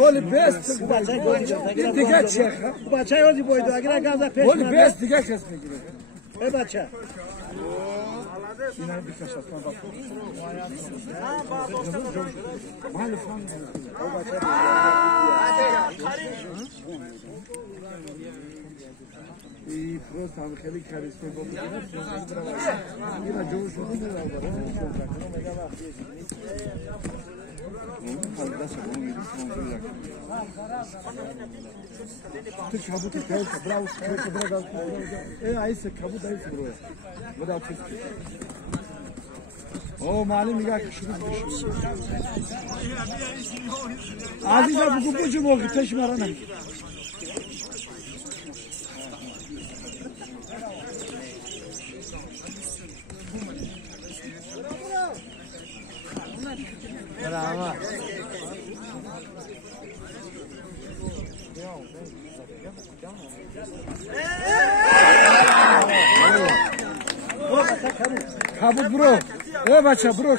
Holy best دیگه چیه؟ بچه هایی باید اگر گازا پیش Holy best دیگه کس میگیره. ای بچه اینا بیشتر شستن با تو. ای پروست هم خیلی کاریسته بود. اینا جوش شده Tu kabut istiyorsa bravo, bravo. Ayse kabut ayse bro. Bu da atış. O malum ya ki şunu düşün. Azize bu kubucu mu ki teşmarana. Bravo. Kabut bro. Evet bro.